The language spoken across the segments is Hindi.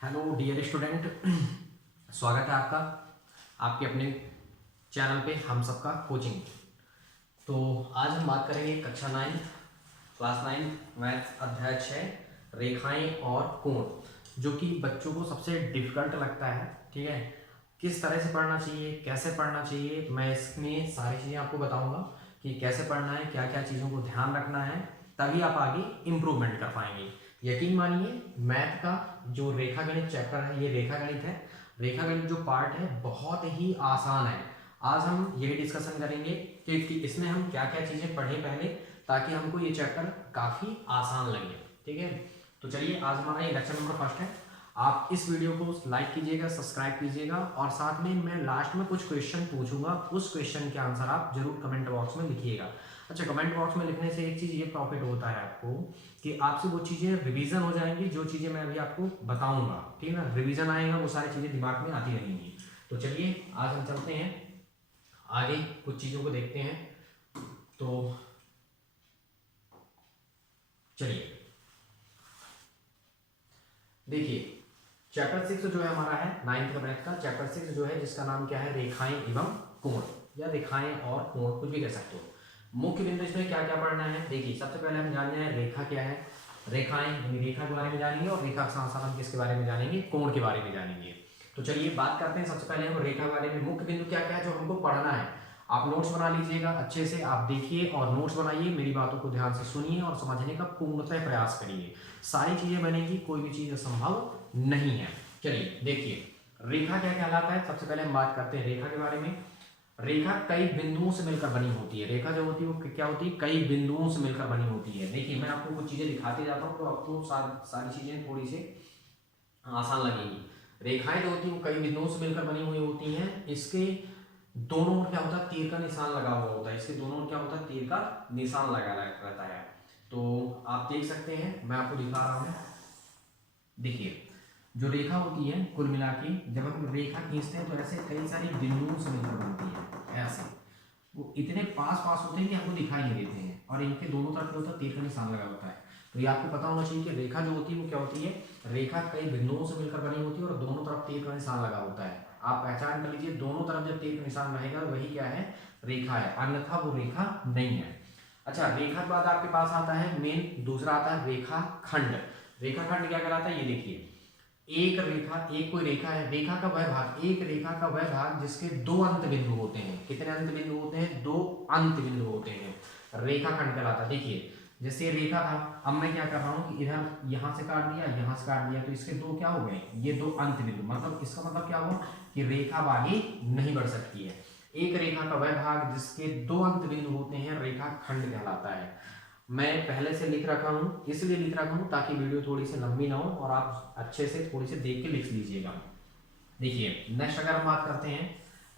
हेलो डियर स्टूडेंट, स्वागत है आपका आपके अपने चैनल पे हम सबका कोचिंग। तो आज हम बात करेंगे कक्षा 9 क्लास 9 मैथ अध्याय 6 रेखाएं और कोण, जो कि बच्चों को सबसे डिफिकल्ट लगता है। ठीक है, किस तरह से पढ़ना चाहिए, कैसे पढ़ना चाहिए, मैं इसमें सारी चीज़ें आपको बताऊंगा कि कैसे पढ़ना है, क्या क्या चीज़ों को ध्यान रखना है, तभी आप आगे इम्प्रूवमेंट कर पाएंगे। यकीन मानिए, मैथ का जो रेखा गणित चैप्टर है, ये रेखा गणित है। रेखा गणित जो पार्ट है बहुत ही आसान है। आज हम यही डिस्कशन करेंगे कि इसमें हम क्या क्या चीज़ें पढ़ें पहले, ताकि हमको ये चैप्टर काफ़ी आसान लगे। ठीक है, तो चलिए आज हमारा ये लेक्चर नंबर फर्स्ट है। आप इस वीडियो को लाइक कीजिएगा, सब्सक्राइब कीजिएगा, और साथ में मैं लास्ट में कुछ क्वेश्चन पूछूंगा, उस क्वेश्चन के आंसर आप जरूर कमेंट बॉक्स में लिखिएगा। अच्छा, कमेंट बॉक्स में लिखने से एक चीज़ ये प्रॉफिट होता है आपको कि आपसे वो चीज़ें रिवीजन हो जाएंगी, जो चीज़ें मैं अभी आपको बताऊंगा। ठीक है ना, रिवीजन आएगा, वो सारी चीज़ें दिमाग में आती रहेंगी। तो चलिए आज हम चलते हैं आगे, कुछ चीज़ों को देखते हैं। तो चलिए देखिए, चैप्टर 6 जो है हमारा है 9th का मैथ का चैप्टर 6 जो है, जिसका नाम क्या है, रेखाएं एवं कोण, या रेखाएं और कोण, कुछ भी कह सकते हो। मुख्य बिंदु इसमें क्या क्या पढ़ना है, देखिए सबसे पहले हम जानना है रेखा क्या है। रेखाएं यानी रेखा के बारे में जानेंगे, और रेखा के साथ साथ हम किसके बारे में जानेंगे, कोण के बारे में जानेंगे। तो चलिए बात करते हैं, सबसे पहले हम रेखा के बारे में। मुख्य बिंदु क्या क्या है जो हमको पढ़ना है, आप नोट्स बना लीजिएगा अच्छे से, आप देखिए और नोट्स बनाइए, मेरी बातों को ध्यान से सुनिए और समझने का पूर्णतः प्रयास करिए। सारी चीजें बनेगी, कोई भी चीज असंभव नहीं है। चलिए देखिए, रेखा क्या कहलाता है, सबसे पहले हम बात करते हैं रेखा के बारे में। रेखा कई बिंदुओं से मिलकर बनी होती है। रेखा जो होती है वो क्या होती है, कई बिंदुओं से मिलकर बनी होती है। देखिए मैं आपको कुछ चीजें दिखाते जाता हूँ, तो आपको सारी चीजें थोड़ी सी आसान लगेगी। रेखाएं जो होती है वो कई बिंदुओं से मिलकर बनी हुई होती हैं। इसके दोनों ओर क्या होता है, तीर का निशान लगा हुआ होता है। इसके दोनों ओर क्या होता है, तीर का निशान लगा रहता है। तो आप देख सकते हैं, मैं आपको दिखा रहा हूँ। देखिए जो रेखा होती है, कुल मिला के जब हम रेखा खींचते हैं तो ऐसे कई सारी बिंदुओं से मिलकर बनती है। ऐसे वो इतने पास पास होते हैं कि हमको दिखाई नहीं देते हैं, और इनके दोनों तरफ होता है तीर का निशान लगा होता है। तो ये आपको पता होना चाहिए कि रेखा जो होती है वो क्या होती है, रेखा कई बिंदुओं से मिलकर बनी होती है और दोनों तरफ तीर का निशान लगा होता है। आप पहचान कर लीजिए, दोनों तरफ जब तीर का निशान रहेगा वही क्या है, रेखा है, अन्यथा वो रेखा नहीं है। अच्छा, रेखा के बाद आपके पास आता है मेन, दूसरा आता है रेखा खंड। रेखा खंड क्या कहलाता है, ये देखिए, एक रेखा, एक कोई रेखा है, रेखा का वह भाग, एक रेखा का वह भाग जिसके दो अंत बिंदु होते हैं। कितने अंत बिंदु होते हैं, दो अंत बिंदु होते हैं, रेखा खंड कहलाता है। देखिए जैसे ये रेखा था, अब मैं क्या कर रहा हूँ कि इधर यहां से काट दिया, यहां से काट दिया, तो इसके दो क्या हो गए, ये दो अंत बिंदु। मतलब इसका मतलब क्या हुआ कि रेखा आगे नहीं बढ़ सकती है। एक रेखा का वह भाग जिसके दो अंत बिंदु होते हैं, रेखा खंड कहलाता है। मैं पहले से लिख रखा हूँ, इसलिए लिख रखा हूँ ताकि वीडियो थोड़ी सी लंबी ना हो और आप अच्छे से थोड़ी सी देख के लिख लीजिएगा। देखिए नेक्स्ट अगर हम बात करते हैं,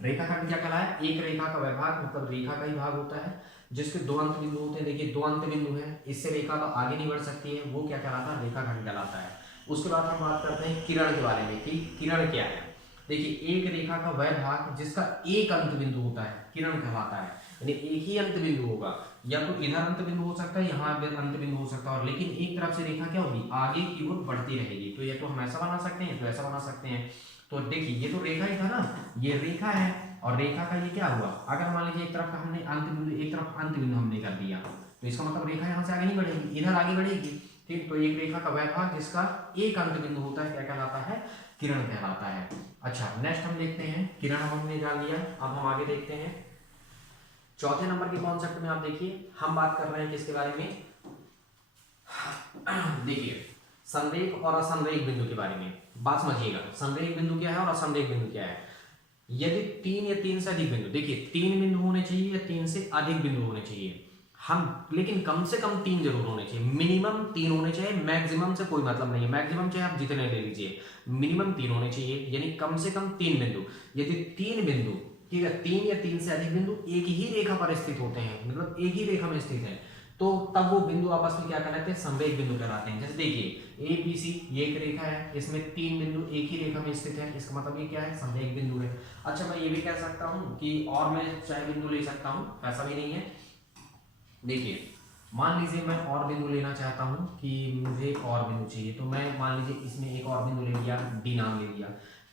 रेखाखंड क्या कहलाता है, एक रेखा का वह भाग, मतलब रेखा का ही भाग होता है जिसके दो अंत बिंदु होते हैं। देखिए दो अंत बिंदु है, इससे रेखा तो आगे नहीं बढ़ सकती है, वो क्या कहलाता है, रेखाखंड कहलाता है। उसके बाद हम बात करते हैं किरण के बारे में कि किरण क्या है। देखिए एक रेखा का वह भाग जिसका एक अंत बिंदु होता है, किरण कहलाता है। यानी एक ही अंत बिंदु होगा, या तो इधर अंत बिंदु हो सकता है, यहाँ अंत बिंदु हो सकता है, और लेकिन एक तरफ से रेखा क्या होगी, आगे की ओर बढ़ती रहेगी। तो ये तो हम ऐसा बना सकते हैं, तो ऐसा बना सकते हैं। तो देखिए ये तो रेखा ही था ना, ये रेखा है, और रेखा का ये क्या हुआ, अगर मान लीजिए एक तरफ का हमने अंत बिंदु, एक तरफ अंत बिंदु हमने कर दिया, तो इसका मतलब रेखा यहाँ से आगे नहीं बढ़ेगी, इधर आगे बढ़ेगी। ठीक, तो एक रेखा का वह भाग जिसका एक अंत बिंदु होता है, क्या कहलाता है, किरण कहलाता है। अच्छा नेक्स्ट हम देखते हैं, किरण हमने जान लिया, अब हम आगे देखते हैं चौथे नंबर के कॉन्सेप्ट में। आप देखिए हम बात कर रहे हैं किसके बारे में, देखिए संरेख और असंरेख बिंदु के बारे में। बात समझिएगा, संरेख बिंदु क्या है और असंरेख बिंदु क्या है। यदि तीन या तीन से अधिक बिंदु, देखिए तीन बिंदु होने चाहिए या तीन से अधिक बिंदु होने चाहिए, हम लेकिन कम से कम तीन जरूर होने चाहिए, मिनिमम तीन होने चाहिए, मैक्सिमम से कोई मतलब नहीं है, मैक्सिमम चाहे आप जितने ले लीजिए, मिनिमम तीन होने चाहिए, यानी कम से कम तीन बिंदु। यदि तीन बिंदु, ठीक है, तीन या तीन से अधिक बिंदु एक ही रेखा पर स्थित होते हैं, मतलब एक ही रेखा में स्थित है, तो तब वो बिंदु आपस में क्या कहलाते हैं, संरेख बिंदु कहलाते हैं। जैसे देखिए ए बी सी, ये एक रेखा है, इसमें तीन बिंदु एक ही रेखा में स्थित है, इसका मतलब ये क्या है, संरेख बिंदु है। अच्छा मैं ये भी कह सकता हूँ कि और मैं चाहे बिंदु ले सकता हूँ, ऐसा भी नहीं है। देखिए मान लीजिए मैं और बिंदु लेना चाहता हूँ कि मुझे एक और बिंदु चाहिए, तो मैं मान लीजिए इसमें एक और बिंदु ले लिया, डी नाम ले लिया,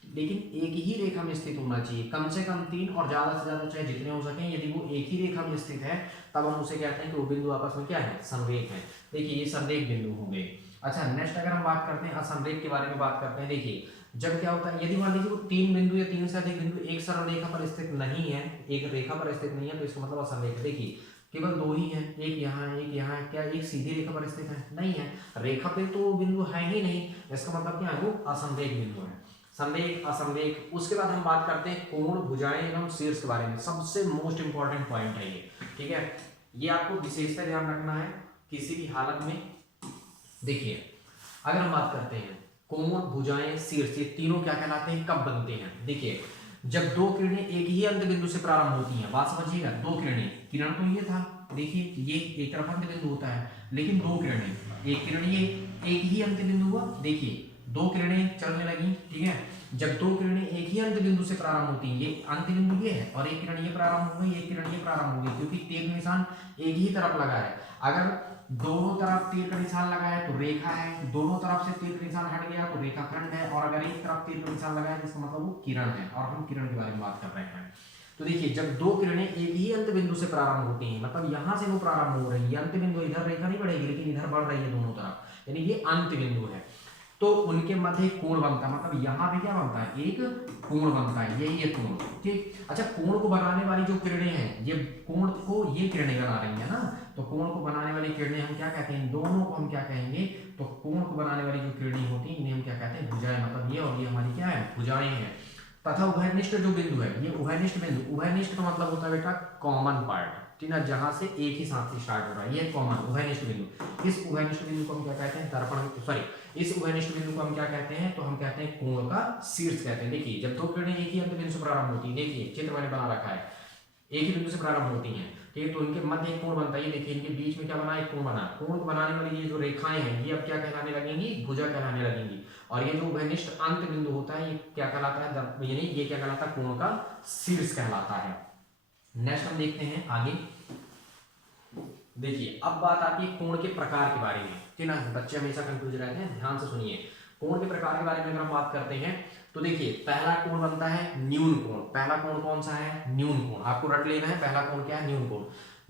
लेकिन एक ही रेखा में स्थित होना चाहिए, कम से कम 3 और ज़्यादा से ज़्यादा चाहे जितने हो सकें। यदि वो एक ही रेखा में स्थित है तब हम उसे कहते हैं कि वो बिंदु आपस में क्या है, समरेख है। देखिए ये समरेख बिंदु हो गए। अच्छा नेक्स्ट अगर हम बात करते हैं असमरेख के बारे में बात करते हैं। देखिए जब क्या होता है, यदि मान लीजिए वो 3 बिंदु या 3 से अधिक बिंदु एक सरल रेखा पर स्थित नहीं है, एक रेखा पर स्थित नहीं है, तो इसका मतलब असमरेख है। देखिए केवल 2 ही है, एक यहाँ है, एक यहाँ है, क्या एक सीधी रेखा पर स्थित है? नहीं है, रेखा पे तो बिंदु है ही नहीं, इसका मतलब क्या है, वो असमरेख बिंदु है। समरेख असमरेख। उसके बाद हम बात करते हैं कोण भुजाएं एवं शीर्ष के बारे में। सबसे मोस्ट इंपॉर्टेंट पॉइंट है ये, ठीक है, ये आपको विशेषता ध्यान रखना है किसी भी हालत में। देखिए अगर हम बात करते हैं कोण भुजाएं शीर्ष, ये तीनों क्या कहलाते हैं, कब बनते हैं? देखिए जब दो किरणें एक ही अंत बिंदु से प्रारंभ होती हैं, बात समझिएगा, दो किरणें, किरण तो ये था, देखिए ये एक तरफ अंत बिंदु होता है, लेकिन दो किरणें, एक किरण ये एक ही अंत बिंदु हुआ, देखिए दो किरणें चलने लगी, ठीक है। जब दो किरणें एक ही अंत बिंदु से प्रारंभ होती हैं, ये अंत बिंदु ये है और एक किरण ये प्रारंभ हो गई, एक किरण ये प्रारंभ हो गई, क्योंकि तीर का निशान एक ही तरफ लगा है। अगर दोनों तरफ तीर का निशान लगा है तो रेखा है, दोनों तरफ से तीर का निशान हट गया तो रेखाखंड है, और अगर एक तरफ तीर का निशान लगा है जिसका मतलब वो किरण है, और हम किरण के बारे में बात कर रहे हैं। तो देखिए जब दो किरणें एक ही अंत बिंदु से प्रारंभ होती हैं, मतलब यहां से वो प्रारंभ हो रही है, अंत बिंदु इधर रेखा नहीं बढ़ेगी लेकिन इधर बढ़ रही है दोनों तरफ, यानी ये अंत बिंदु है, तो उनके मध्य कोण बनता है, मतलब यहाँ पे क्या बनता है, एक कोण बनता है, यही है कोण, ठीक। अच्छा कोण को बनाने वाली जो किरणें हैं, ये कोण को ये किरणें बना रही है ना, तो कोण को बनाने वाली किरणें हम क्या कहते हैं, दोनों को हम क्या कहेंगे, तो कोण को बनाने वाली जो किरणें होती हैं इन्हें हम क्या कहते हैं, भुजाएं, मतलब ये और ये हमारी क्या है, भुजाएं हैं। तथा उभयनिष्ठ जो बिंदु है, ये उभयनिष्ठ बिंदु, उभयनिष्ठ का मतलब होता है बेटा कॉमन पार्ट, ठीक है, जहां से एक ही साथ से स्टार्ट हो रहा है, ये कॉमन उभयनिष्ठ बिंदु। इस उभयनिष्ठ बिंदु को हम क्या कहते हैं, दर्पण, सॉरी, इस उभयनिष्ठ बिंदु को हम क्या कहते हैं, तो हम कहते हैं कोण का शीर्ष कहते हैं। देखिए जब दो किरणें एक ही अंत बिंदु से प्रारंभ होती है, देखिए चित्र मैंने बना रखा है, एक ही बिंदु से प्रारंभ होती हैं, ठीक है, तो इनके मध्य एक कोण बनता है, ये देखिए इनके बीच में क्या बना, एक कोण बना। कोण को बनाने वाली ये जो रेखाएं हैं ये अब क्या कहलाने लगेंगी, भुजा कहलाने लगेंगी, और ये जो उभयनिष्ठ अंत बिंदु होता है ये क्या कहलाता है, यानी ये क्या कहलाता है, कोण का शीर्ष कहलाता है। नेक्स्ट हम देखते हैं आगे। देखिए अब बात आती है कोण के प्रकार के बारे में, ठीक ना, बच्चे हमेशा कंफ्यूज रहते हैं, ध्यान से सुनिए। कोण के प्रकार के बारे में अगर हम बात करते हैं तो देखिए पहला कोण बनता है न्यून कोण। पहला कोण कौन सा है, न्यून कोण, आपको रट लेना है, पहला कोण क्या है, न्यून कोण।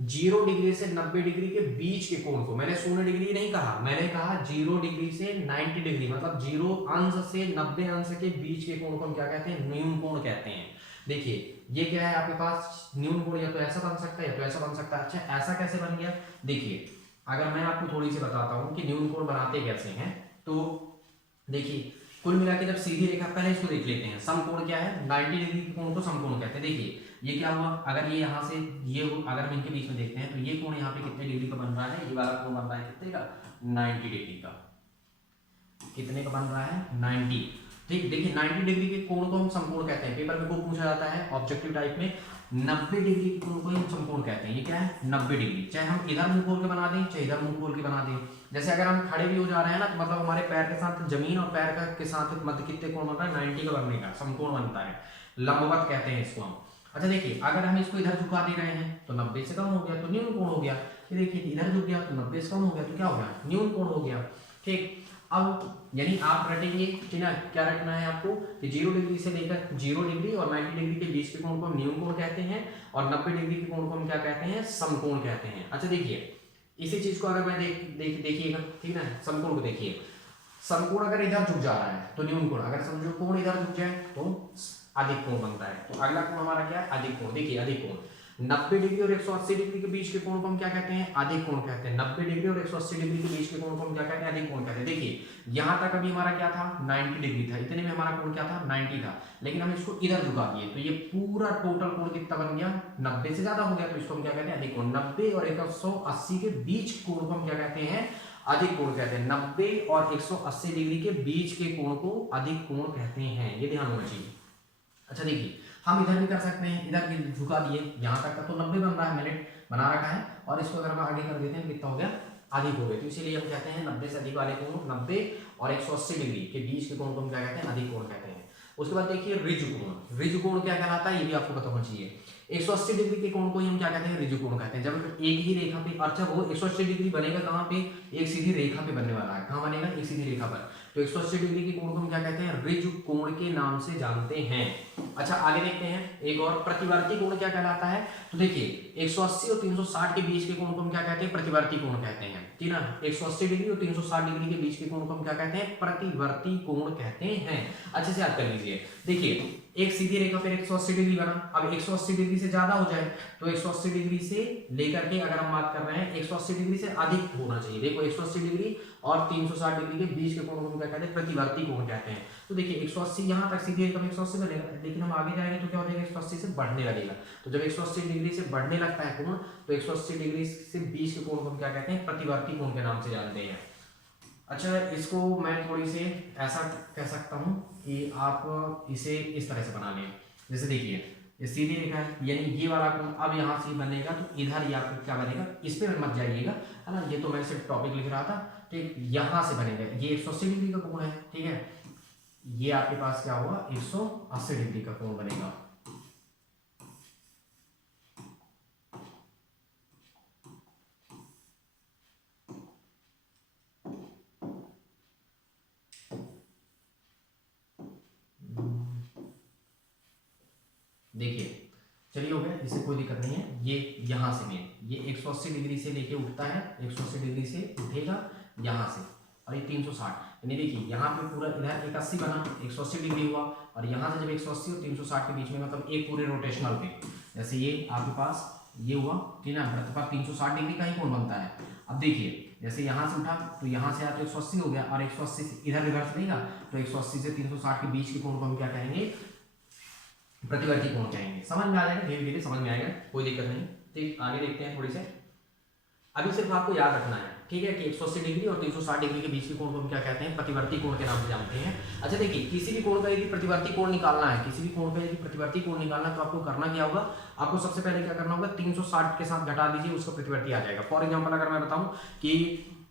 0 डिग्री से 90 डिग्री के बीच के कोण को, मैंने 0 डिग्री नहीं कहा, मैंने कहा 0 डिग्री से 90 डिग्री, मतलब 0 अंश से 90 अंश के बीच के कोण को हम क्या कहते हैं, न्यून कोण कहते हैं। देखिए ये क्या है आपके पास, न्यून कोण या तो ऐसा बन सकता है या तो ऐसा बन सकता है। अच्छा ऐसा कैसे बन गया, देखिए अगर मैं आपको थोड़ी सी बताता हूं कि न्यून कोण बनाते कैसे हैं, तो देखिए कुल मिला के जब सीधी रेखा, पहले इसको देख लेते हैं, समकोण क्या है, 90 डिग्री के कोण को समकोण कहते हैं। देखिए ये क्या हुआ, अगर ये यहाँ से ये अगर हम इनके बीच में देखते हैं तो ये कोण यहाँ पे कितने डिग्री का बन रहा है, ये वाला कोण बन रहा है कितने का, 90 डिग्री का। कितने का बन रहा है, 90, ठीक। देखिए 90 डिग्री के कोण को हम समकोण कहते हैं, पेपर में को पूछा जाता है ऑब्जेक्टिव टाइप में, 90 डिग्री के कोण को हम समकोण कहते हैं। ये क्या है, 90 डिग्री, चाहे हम इधर मुंह खोल के बना दें चाहे इधर मुंह खोल के बना दें। जैसे अगर हम खड़े भी हो जा रहे हैं ना, तो मतलब हमारे पैर के साथ जमीन और पैर का के साथ मध्य कितने कोण बन रहा है, 90 का बनने का समकोण बनता है, लंबवत कहते हैं इसको हम। अच्छा देखिए अगर हम इसको इधर झुका दे रहे हैं तो 90 से कम हो गया तो न्यून कोण हो गया, ये देखिए इधर झुक गया तो 90 से कम हो गया तो क्या हो गया, न्यून कोण हो गया, ठीक। अब यानी आप रटेंगे, ठीक ना, क्या रटना है आपको कि 0 डिग्री से लेकर 0 डिग्री और 90 डिग्री के बीच के कोण को हम न्यून कोण कहते हैं, और 90 डिग्री के कोण को हम क्या कहते हैं, समकोण कहते हैं। अच्छा देखिए इसी चीज को अगर मैं देखिएगा, ठीक ना, समकोण को देखिए, समकोण अगर इधर झुक जा रहा है तो न्यून कोण, अगर समझो कोण इधर झुक जाए तो अधिक कोण बनता है। तो अगला कोण हमारा क्या है, अधिक कोण। देखिए अधिक कोण 90 डिग्री और 180 डिग्री के बीच के कोण को हम क्या कहते हैं, अधिक कोण कहते हैं। 90 डिग्री और 180 डिग्री के बीच के कोण को हम क्या कहते हैं, अधिक कोण कहते हैं। देखिए यहां तक अभी हमारा क्या था, 90 डिग्री था, इतने में हमारा कोण क्या था, 90 था, लेकिन हम इसको इधर झुका दिए तो ये पूरा टोटल कोण कितना बन गया, 90 से ज्यादा हो गया, तो इसको हम क्या कहते हैं, अधिक कोण। 90 और 180 के बीच कोण को हम क्या कहते हैं, अधिक कोण कहते हैं। 90 और 180 डिग्री के बीच के कोण को अधिक कोण कहते हैं, ये ध्यान होना चाहिए। अच्छा देखिए हम इधर भी कर सकते हैं, इधर भी झुका दिए, यहाँ तक का तो 90 बन रहा है, मैंने बना रखा है, और इसको अगर हम आगे कर देते हैं कितना हो गया, अधिक हो गया, तो इसीलिए हम कहते हैं 90 से अधिक वाले कोण, 90 और 180 डिग्री के बीच के कोण को हम क्या कहते हैं, अधिक कोण कहते हैं। उसके बाद देखिए ऋजु कोण। ऋजु कोण क्या कहलाता है, ये भी आपको पता होना चाहिए। 180 डिग्री के कोण को ही हम क्या कहते हैं, ऋजु कोण कहते हैं। जब एक ही रेखा पे, अच्छा वो 180 डिग्री बनेगा कहाँ पे, एक सीधी रेखा पे बनने वाला है। कहाँ बनेगा, एक सीधी रेखा पर। तो 180 डिग्री के कोण को हम क्या कहते हैं, ऋजु कोण के नाम से जानते हैं। अच्छा आगे देखते हैं एक और, प्रतिवर्ती कोण क्या कहलाता है। तो देखिए 180 और 360 के बीच के कोण को हम क्या कहते हैं, प्रतिवर्ती कोण कहते हैं, ठीक ना। 180 डिग्री और 360 डिग्री के बीच के कोण को हम क्या कहते हैं, प्रतिवर्ती कोण कहते हैं। अच्छे से याद कर लीजिए। देखिए एक सीधी रेखा पर 180 डिग्री बना, अब 180 डिग्री से ज्यादा हो जाए तो 180 डिग्री से लेकर के अगर हम बात कर रहे हैं 180 डिग्री से अधिक होना चाहिए। देखो 180 डिग्री और 360 डिग्री के बीच के कोण को हम क्या कहते हैं, प्रतिवर्ती कोण कहते हैं। तो देखिए 180 यहाँ तक सीधी रेखा में 180 बनेगा, लेकिन हम आगे जाएंगे तो क्या हो जाएगा, 180 से बढ़ने लगेगा। तो जब 180 डिग्री से बढ़ने लगता है कोण, तो 180 डिग्री से बीच के कोण को हम क्या कहते हैं, प्रतिवर्ती कोण के नाम से जानते हैं। अच्छा इसको मैं थोड़ी से ऐसा कह सकता हूँ कि आप इसे इस तरह से बना लें। जैसे देखिए ये सीधी रेखा है, यानी ये वाला कोण अब यहाँ से बनेगा तो इधर या फिर क्या बनेगा, इस पे मत जाइएगा, है ना। ये तो मैं सिर्फ टॉपिक लिख रहा था, ठीक। यहाँ से बनेगा, ये 180 डिग्री का कोण है, ठीक है। ये आपके पास क्या हुआ, 180 डिग्री का कोण बनेगा। देखिए चलिए हो गया, इससे कोई दिक्कत नहीं है। ये यहाँ से मेन ये 180 डिग्री से लेके उठता है, 180 डिग्री से उठेगा यहाँ से, और ये 360, यानी देखिए यहाँ पे पूरा इधर 180 बना, 180 डिग्री हुआ, और यहाँ से जब 180 और 360 के बीच में मतलब एक पूरे रोटेशनल पे, जैसे ये आपके पास ये हुआ, ठीक है, वृत्त पर 360 डिग्री का ही कोण बनता है। अब देखिए जैसे यहाँ से उठा तो यहाँ से तो 180 हो गया, और 180 से इधर रिवर्स देगा तो 180 से 360 के बीच के कोण को हम क्या कहेंगे, प्रतिवर्ती कोण कहेंगे। समझ में आ जाएगा, धीरे धीरे समझ में आएगा, कोई दिक्कत नहीं। ठीक आगे देखते हैं थोड़ी से। अभी सिर्फ आपको याद रखना है, ठीक है, कि 180 डिग्री और 360 डिग्री के बीच के कोण को हम क्या कहते हैं, प्रतिवर्ती कोण के नाम से जानते हैं। अच्छा देखिए किसी भी कोण का यदि प्रतिवर्ती कोण निकालना है, किसी भी कोण का यदि प्रतिवर्ती कोण निकालना है तो आपको करना क्या होगा, आपको सबसे पहले क्या करना होगा, 360 के साथ घटा दीजिए, उसका प्रतिवर्ती आ जाएगा। फॉर एग्जाम्पल अगर मैं बताऊं कि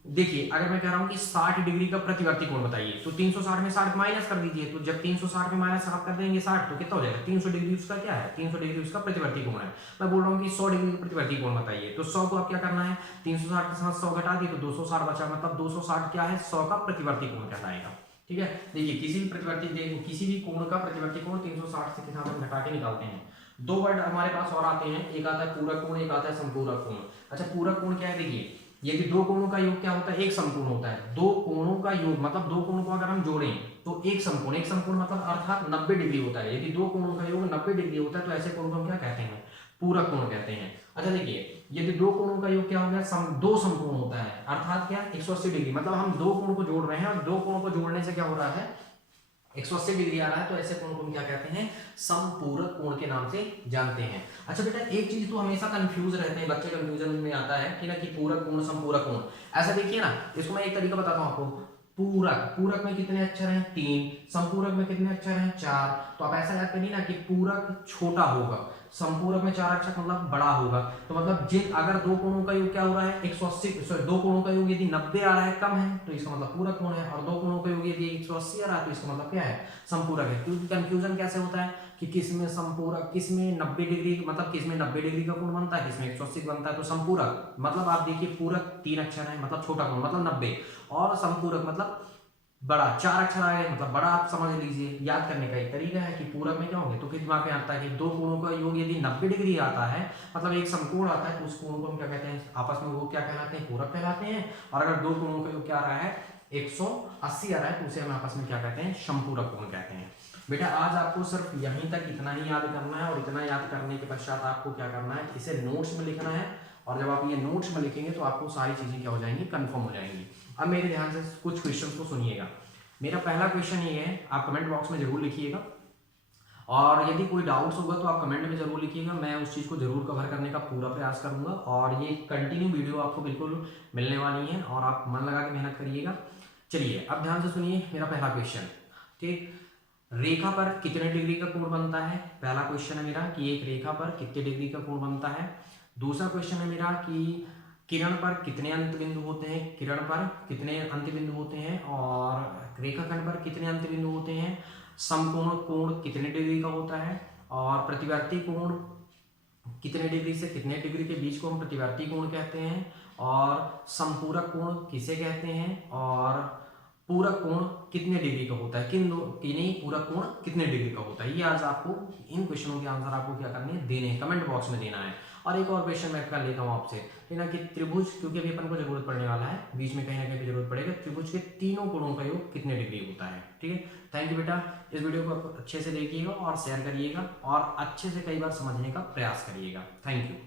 देखिए अगर मैं कह रहा हूं कि 60 डिग्री का प्रतिवर्ती कोण बताइए, तो 360 में 60 माइनस कर दीजिए, तो जब 360 में माइनस आप कर देंगे 60 तो कितना हो जाएगा, 300 डिग्री उसका क्या है, 300 डिग्री उसका प्रतिवर्ती कोण है। मैं बोल रहा हूँ कि 100 डिग्री का प्रतिवर्ती कोण बताइए, तो 100 को आप क्या करना है, 360 के साथ 100 घटा दिए तो 260 बचा, मतलब 260 क्या है, 100 का प्रतिवर्ती कोण कहलाएगा। ठीक है, देखिए किसी भी प्रतिवर्ती किसी भी कोण का प्रतिवर्ती कोण 360 के साथ हम घटा के निकालते हैं। दो वर्ड हमारे पास और आते हैं, एक आता है पूरक कोण, एक आता है संपूरक कोण। अच्छा पूरक कोण क्या है, देखिए यदि दो कोणों का योग क्या होता है, एक समकोण होता है। दो कोणों का योग मतलब दो कोणों को अगर हम जोड़ें तो एक समकोण, एक समकोण मतलब अर्थात 90 डिग्री होता है। यदि दो कोणों का योग 90 डिग्री होता है तो ऐसे कोण को हम क्या कहते हैं, पूरक कोण कहते हैं। अच्छा देखिए यदि दो कोणों का योग क्या हो गया, दो समकोण होता है, अर्थात क्या 180 डिग्री, मतलब हम दो कोणों को जोड़ रहे हैं और दो कोणों को जोड़ने से क्या हो रहा है, 180 डिग्री आ रहा है, तो ऐसे कोण को हम क्या कहते हैं, समपूरक कोण के नाम से जानते हैं। अच्छा बेटा एक चीज तो हमेशा कंफ्यूज रहते हैं बच्चे, कंफ्यूजन में आता है कि ना कि पूरक कोण समपूरक कोण। ऐसा देखिए ना, इसको मैं एक तरीका बताता हूं आपको। पूरक, पूरक में कितने अक्षर हैं, 3, संपूरक में कितने अक्षर हैं, 4। तो आप ऐसा याद करिए ना कि पूरक छोटा होगा, संपूरक में 4 अक्षर मतलब बड़ा होगा। तो मतलब जिन अगर दो कोणों का योग क्या हो रहा है, 180 सॉरी दो कोणों का योग यदि 90 आ रहा है, कम है, तो इसका मतलब पूरक कोण है, और दो कोणों का योग यदि 180 आ रहा है तो इसका मतलब क्या है, संपूरक है। क्योंकि कंफ्यूजन कैसे होता है कि किसमें संपूरक, किसमें 90 डिग्री, मतलब किसमें 90 डिग्री का कोण बनता है, किसमें 180 बनता है। तो संपूरक मतलब आप देखिए पूरक 3 अक्षर है मतलब छोटा कोण मतलब 90, और संपूरक मतलब बड़ा 4 अक्षर आए मतलब बड़ा। आप समझ लीजिए, याद करने का एक तरीका है कि पूरक में क्या होंगे, तो किस दिमाग में आता है कि दो कोणों का योग यदि 90 डिग्री आता है मतलब एक समकोण आता है, तो उस कोण को हम क्या कहते हैं, आपस में वो क्या कहलाते हैं, पूरक कहलाते हैं। और अगर दो कोणों का योग क्या आ रहा है, 180 आ रहा है, तो उसे हम आपस में क्या कहते हैं, समपूरक कोण कहते हैं। बेटा आज आपको सिर्फ यहीं तक इतना ही याद करना है, और इतना याद करने के पश्चात आपको क्या करना है, इसे नोट्स में लिखना है। और जब आप ये नोट्स में लिखेंगे तो आपको सारी चीजें क्या हो जाएंगी, कंफर्म हो जाएंगी। अब मेरे ध्यान से कुछ क्वेश्चंस को सुनिएगा। मेरा पहला क्वेश्चन ये है, आप कमेंट बॉक्स में जरूर लिखिएगा, और यदि कोई डाउट्स होगा तो आप कमेंट में जरूर लिखिएगा, मैं उस चीज़ को जरूर कवर करने का पूरा प्रयास करूंगा। और ये कंटिन्यू वीडियो आपको बिल्कुल मिलने वाली है, और आप मन लगा के मेहनत करिएगा। चलिए अब ध्यान से सुनिए मेरा पहला क्वेश्चन। ठीक, रेखा पर कितने डिग्री का कोण बनता है, पहला क्वेश्चन है मेरा कि एक रेखा पर कितने डिग्री का कोण बनता है। दूसरा क्वेश्चन है मेरा कि किरण पर कितने अंत बिंदु होते हैं, किरण पर कितने अंत बिंदु होते हैं, और रेखाखंड पर कितने अंत बिंदु होते हैं, समकोण कोण कितने डिग्री का होता है, और प्रतिवर्ती कोण कितने डिग्री से कितने डिग्री के बीच को हम प्रतिवर्ती कोण कहते हैं, और समपूरक कोण किसे कहते हैं, और पूरक कोण कितने डिग्री का होता है, किन्हीं पूरक कोण कितने डिग्री का होता है। ये आज आपको इन क्वेश्चनों के आंसर आपको क्या करने हैं, देने हैं, कमेंट बॉक्स में देना है। और एक और क्वेश्चन मैं कर लेता हूँ आपसे, लेना कि त्रिभुज, क्योंकि अभी अपन को जरूरत पड़ने वाला है, बीच में कहीं ना कहीं जरूरत पड़ेगा, त्रिभुज के तीनों कोणों का योग कितने डिग्री होता है। ठीक है, थैंक यू बेटा। इस वीडियो को आप अच्छे से देखिएगा और शेयर करिएगा और अच्छे से कई बार समझने का प्रयास करिएगा। Thank you.